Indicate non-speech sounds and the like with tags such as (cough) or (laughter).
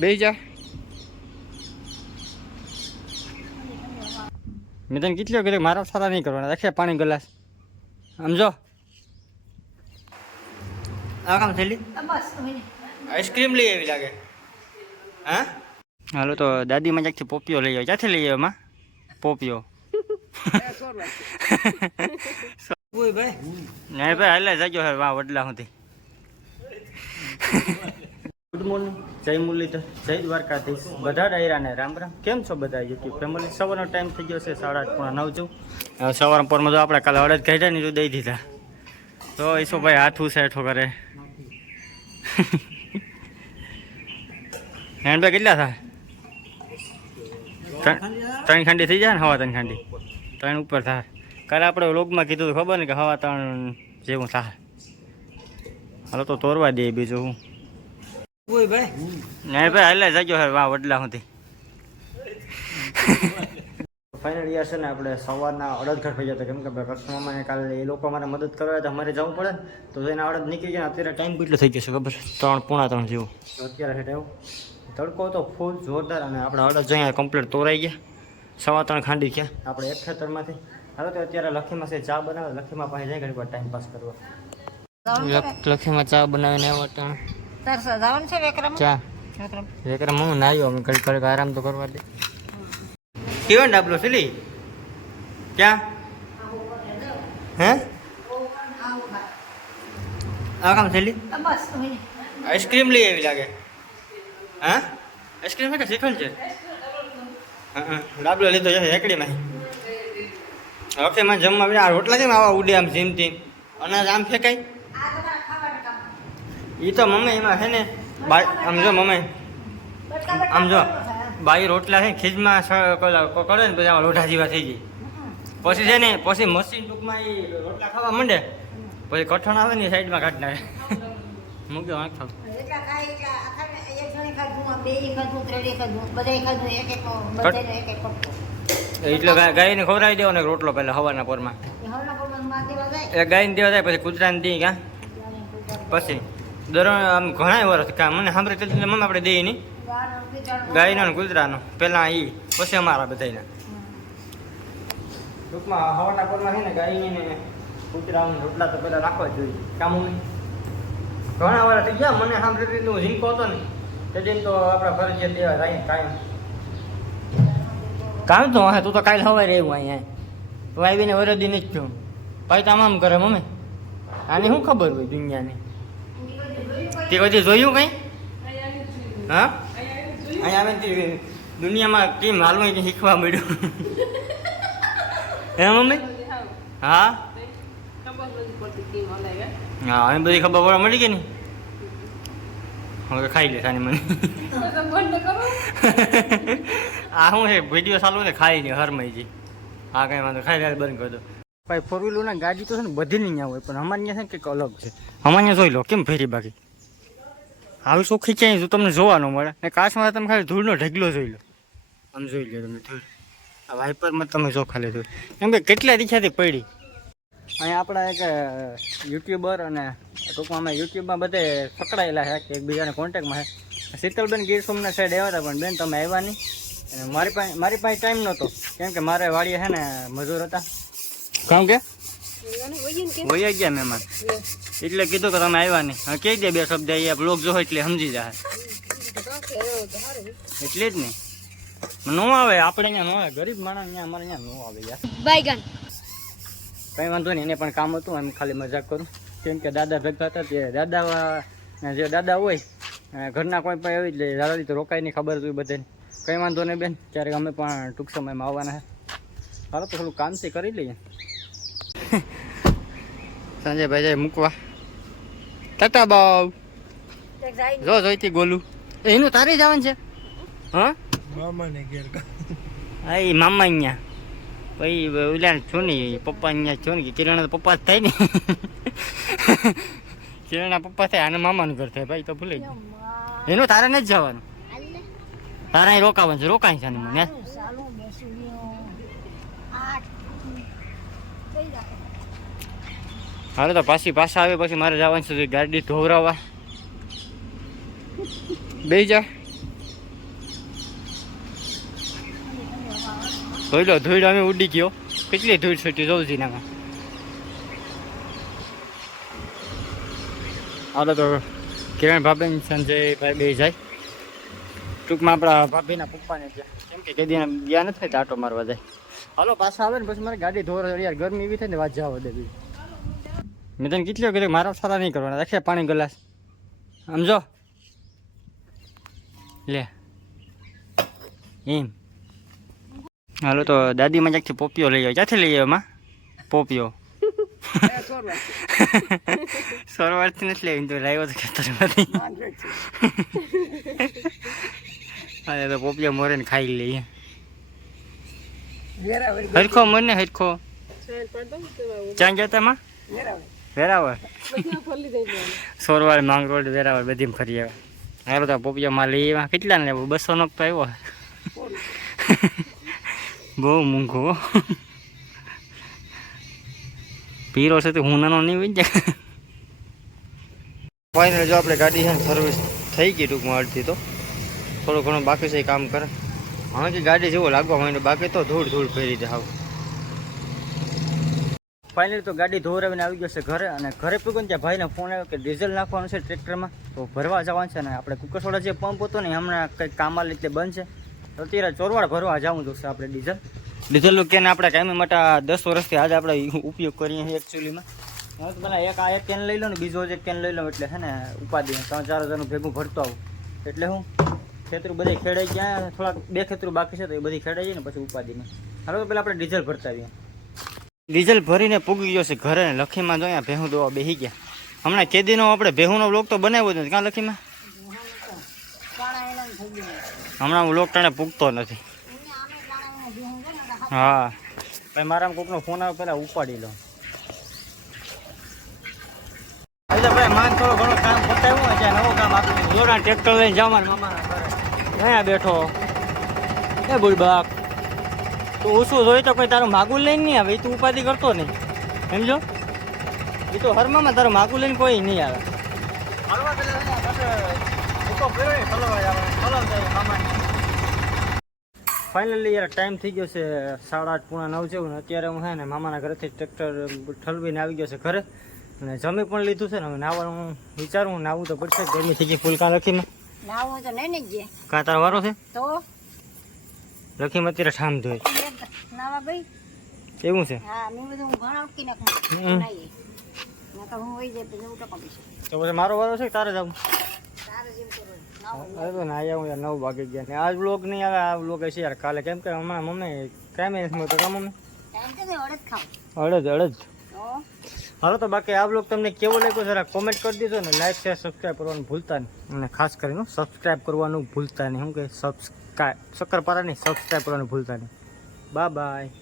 બે જા મેં તને કેટલી કીધું મારા સારા નહીં કરવાના. રાખે પાણી ગ્લાસ. સમજો આ કામ થયેલી બસ હવે આઈસ્ક્રીમ લઈ આવી લાગે. હા? હાલો તો દાદી મજાકથી પોપિયો લઈ આવી. ક્યાંથી લઈ આવ્યો માં પોપિયો ઓય ભાઈ. નહીં ભાઈ હાલે જજો હે વાહ વડલા સુધી. ગુડ મોર્નિંગ જય મુરલીધર. જય દ્વારકાધીશ. બધા ડાયરાને રામ રામ. કેમ છો બધા યુટ્યુબ ફેમિલી સવારનો ટાઈમ થઈ ગયો છે સાડા આઠ પોણા નવ છું હવે સવારના પોરમાં તો આપણે કાલે અડદ કાઢ્યા ની તો દઈ દીધા. તો ઈસુભાઈ હાથ ઉસેઠો કરે (laughs) હેન્ડબેગ કેટલા થાય ત્રણ- ત્રણ ખાંડી થઈ જાય ને હવા ત્રણ ખાંડી. ત્રણ ઉપર થાય કાલે આપણે વ્લોગમાં કીધું હતું ખબર ને કે હવા ત્રણ જેવું થાય હાલો તો તોરવા દે બીજું હું. ઓય ભાઈ. નહીં ભાઈ હાલે જજો હે વાહ વડલા સુધી ફાઇનલ યર છે ને આપણે સવારના અડદ ઘર થઈ જતા કેમ કે આપણે કસ્ટમરને કાલે એ લોકો અમારે મદદ કરવા તો અમારે જવું પડે તો એના અડદ નીકળી જાય અત્યારે ટાઈમ કેટલો થઈ જશે ખબર? ત્રણ પૂણા ત્રણ જેવું. અત્યારે એવું તડકો તો ફૂલ જોરદાર અને આપણે અડદ જોઈએ કમ્પ્લીટ તોરાઈ ગયા. સવા ત્રણ ખાંડી ગયા આપણે એક ખેતરમાંથી હવે તો અત્યારે લખીમાં છે ચા બનાવે. લખીમાં પાસે જાય ઘણી વાર ટાઈમ પાસ કરવા. લખીમાં ચા બનાવીને આવ્યો તરસ જવાનું છે વિક્રમ? ચા. વિક્રમ. વિક્રમ હું નાયો અમે ઘડી ઘડીક આરામ તો કરવા દે. કેવો ડાબલો સિલી ક્યાં? હે? આ કામ સિલી બસ આઈસ્ક્રીમ લઈ આવી લાગે. હા? આઈસ્ક્રીમ કે શીખલ છે? હા હા. ડાબલો લીધો છે એકડીમાં ઓકે માં જમવા. આ રોટલા છે ને આવા ઉડે આમ જીમ જીમ અનાજ આમ ફેંકાય. એ તો મમ્મી એમાં છે ને આમ જો મમ્મી આમ જો બાઈ રોટલા છે ખીજમાં કરે ને પછી આમાં લોઢા જેવા થઈ જાય. પછી છે ને પછી મશીન ટૂંકમાં એ રોટલા ખાવા માંડે પછી કઠણ આવે ને સાઈડમાં કાઢી નાખે. મૂક્યો વાંક ખાવ. એટલા ગાયને ખવડાવી દેવો ને રોટલો પહેલા હવાના પોરમાં. એ હવના પ્રમાણ દેવા જાય? એ ગાયને દેવા જાય પછી કૂતરાને દી ક્યાં? પછી. દરરોજ આમ ઘણા વર્ષ કામ. મને સાંભળે તો મમ્મી આપણે દઈએ નહીં. ગાયનો ને કૂતરાનો. પહેલાં એ પછી અમારા બધાયના. ટૂંકમાં હવાના પોરમાં છે ને ગાયની ને કૂતરાને રોટલા તો પહેલાં રાખવા જોઈએ. કામ ઘણા વર્ષ થઈ ગયા, મને સાંભળી હું ઝીંકો હતો ને તે દિન તો આપણા ફરજિયાત દેવા જાય કાયમ. કામ તો હે તું તો કાલે હવારે રહેવું અહીંયા. તું આવીને વરદી નથી થયું. ભાઈ તો આમ આમ કરે મમ્મી. આની શું ખબર હોય દુનિયાની? તે કદી જોયું કઈ? હા? અહીંયા આવે ને દુનિયામાં કેમ હાલવું એ શીખવા મળ્યું? હે મમ્મી? હા? હા હવે બધી ખબર પડવા મળી ગઈ ને? હવે ખાઈ લે સાની મને. આ શું છે? વીડિયો ચાલુ ને? ખાઈ નહીં હરમાઈજી હા કઈ વાંધો ખાઈ લે બંધ કરી દો. ભાઈ ફોર વ્હીલર ના ગાડી તો છે ને બધી નહીં હોય પણ અમારે ત્યાં છે ને કંઈક અલગ છે. અમારે જોઈ લો કેમ ફેરી બાકી? આવી સુખી ક્યાંય તમને જોવાનું મળે? ને કાચમાં તમે ખાલી ધૂળનો ઢગલો જોઈ લો. આમ જોઈ લો તમે ધૂળ. આ વાઇપરમાં તમે જો ખાલી ધૂળ. કેમ કે કેટલા દીખ્યાથી પડી? અહીંયા આપણા એક યુટ્યુબર અને ટૂંકમાં અમે યુટ્યુબમાં બધે પકડાયેલા છે કે એકબીજાને કોન્ટેક્ટમાં છે. શીતલબેન ગીર સોમનાથ સાઈડ આવ્યા હતા પણ બેન તમે આવ્યા નહીં. અને મારી પાસે મારી પાસે ટાઈમ નહોતો. કેમ કે મારે વાડીએ છે ને મજૂર હતા. કામ કે? વૈયા ગયા મહેમાન. એટલે કીધું કે તમે આવ્યા નહીં. હા કહી દે બે શબ્દ અહીંયા બ્લોગ જો એટલે સમજી જાય એટલે જ નહીં નો આવે આપણે અહીંયા નો આવે. ગરીબ માણસ અહીંયા અમારે અહીંયા નો આવે યાર. બાયગન. કંઈ વાંધો નહીં એને પણ કામ હતું એમ ખાલી મજાક કરું. કેમ કે દાદા ભેગા હતા તે દાદા જે દાદા હોય ઘરના કોઈ પણ એવી જ લે દાદાજી તો રોકાય નહીં ખબર હતી બધાને. કંઈ વાંધો નહીં બેન ક્યારેક અમે પણ ટૂંક સમયમાં આવવાના છે હાલો તો થોડું કામથી કરી લઈએ. (laughs) સંજય ભાઈ જાય મૂકવા. ટાટા બાવ જો જોઈતી ગોલું. એનું તારે જવાનું છે? હા? મામાને ઘેર હા એ મામા અહીંયા. પછી ઓલા છો ને પપ્પા અહીંયા છો ને કે કિરણા પપ્પા જ થાય ને. (laughs) કિરણા પપ્પા થાય આને મામાનું ઘર થાય ભાઈ તો ભૂલે ગયું. એનું તારે નથી જવાનું. તારે અહીં રોકાવાનું છે રોકાય છે મને ચાલુ બેસું આઠ હાલો તો પાછી પાછા આવે, પછી મારે જવાનું છે ગાડી ધોવરાવા બે જા. ધોઈડો ધોઈડો અમે ઉડી ગયો. કેટલી ધૂળ છૂટી જવું નામાં હાલો તો કિરણ ભાભી સંજય ભાઈ બે જાય. ટૂંકમાં આપણા ભાભીના પપ્પાને ત્યાં. કેમ કે કદી ગયા નથી તો આટો મારવા જાય. હાલો, પાછા આવે ને, પછી મારે ગાડી ધોર યાર, ગરમી એવી થાય ને વાત જવા દે બીજું મેં તને કેટલી વખત મારા સારા નહીં કરવાના. રાખે પાણી ગલાસ. સમજો? લે. એમ. હાલો તો દાદી મજાકથી પોપિયો લઈ આવ્યો. ક્યાંથી લઈ આવ્યો માં? પોપિયો. (laughs) સોરવારથી નથી લેવી. તો લાવ્યો તો ખેતરમાંથી અરે (laughs) તો પોપિયા મોરે ને ખાઈ લઈએ. હરખો મને હરખો. ક્યાં ગયા તમે વેરાવળ? સોરવાળ માંગ રોડ વેરાવળ બધી ફરી આવે હાલો તો પોપિયા માં લઈ આવ્યા. કેટલા ને લેવું? બસો નો તો આવ્યો. બહુ મૂંઘો. પીરો છે તો હું નાનો નહીં હોય જાય ફાઇનલ જો આપણે ગાડી છે સર્વિસ થઈ ગઈ ટૂંકમાં અડધી તો. થોડું ઘણું બાકી છે કામ કરે. હવે કે ગાડી જેવો લાગવા માંડ્યો. બાકી તો ધૂળ ધૂળ ફેરી જાય ફાઇનલી તો ગાડી ધોરાવીને આવી ગયો છે ઘરે અને ઘરે પૂગન ત્યાં ભાઈને ફોન આવ્યો કે ડીઝલ નાખવાનું છે ટ્રેક્ટરમાં. તો ભરવા જવાનું છે ને આપણે કુકરસોડા જે પંપ હતો ને હમણાં કંઈક કામાલ એટલે બંધ છે. તો અત્યારે ચોરવાડ ભરવા જવું જોશે આપણે ડીઝલ ડીઝલનું કેન આપણે કાયમી માટે દસ વર્ષથી આજે આપણે ઉપયોગ કરીએ છીએ એકચ્યુઅલીમાં હું તો પેલા એક આ એક કેન લઈ લો ને બીજો એક કેન લઈ લો એટલે છે ને ઉપાધિ ત્રણ ચાર હજારનું ભેગું ભરતો આવું. એટલે હું ખેતરું બધી ખેડાઈ ગયા, થોડાક બે ખેતરું બાકી છે તો એ બધી ખેડાઈ જાય ને પછી ઉપાદીને હાલો તો પહેલાં આપણે ડીઝલ ભરતા આવીએ. ડીઝલ ભરીને પૂગી ગયો છે ઘરે લખીમાં જો અહીંયા ભેહું દોવા બેસી ગયા. હમણાં કેદીનો આપણે ભેહુંનો બ્લોક તો બનાવ્યો જ નથી. કાં લખીમાં? હમણાં હું લોકટાણે પૂગતો નથી. છે હા. ભાઈ, મારા કોકનો ફોન આવે પહેલાં ઉપાડી લો. એટલે ભાઈ, માન થોડો ઘણો કામ પતાવ્યું નવું કામ આપ્યું જોડા ટ્રેક્ટર લઈને જવાનું મામાના અહીંયા બેઠો. એ બુલબાક તો ઓછું જોઈએ તો કોઈ તારું માગું લઈને નહીં આવે એ તું ઉપાધિ કરતો નહીં. સમજો? એ તો હરમામાં તારું માગું લઈને કોઈ નહીં આવે. ફાઇનલી યાર ટાઈમ થઈ ગયો છે સાડા આઠ પૂણા નવ જેવું અત્યારે હું હે ને મામાના ઘરેથી ટ્રેક્ટર ઠલવીને આવી ગયો છે ઘરે. અને જમી પણ લીધું છે ને હવે નાવાનું હું વિચારું નાવું તો પડશે ગરમી થઈ ગઈ ફૂલકા લખીમાં નાવું તો નહીં ને કાં તારો વારો છે? તો? લખીમાં અત્યારે ઠામ ધોઈ. નાવા ગઈ? એવું છે? હા મેં બધું હું ઘણા ઉટકી નાખું. નાઈએ નકર હું વહી જાય પછી ઉટકો પીશું તો પછી મારો વારો છે તારે જવું અરે તો ના આવું યાર નવ વાગે ગયા ને આજ નહીં આવે આ બ્લોગ હશે યાર કાલે. કેમ કે હમણાં મમ્મી કાંઈ નથી મળતો કા મમ્મી? અડદ અડદ હાલો તો બાકી આ બ્લોગ તમને કેવો લાગ્યો જરા કોમેન્ટ કરી દીધો ને લાઈક શેર સબસ્ક્રાઈબ કરવાનું ભૂલતા નહીં. અને ખાસ કરીને સબસ્ક્રાઈબ કરવાનું ભૂલતા નહીં. શું કે સબસ્ક્રાઈબ શક્કરપારા નહીં સબસ્ક્રાઈબ કરવાનું ભૂલતા નહીં. Bye-bye.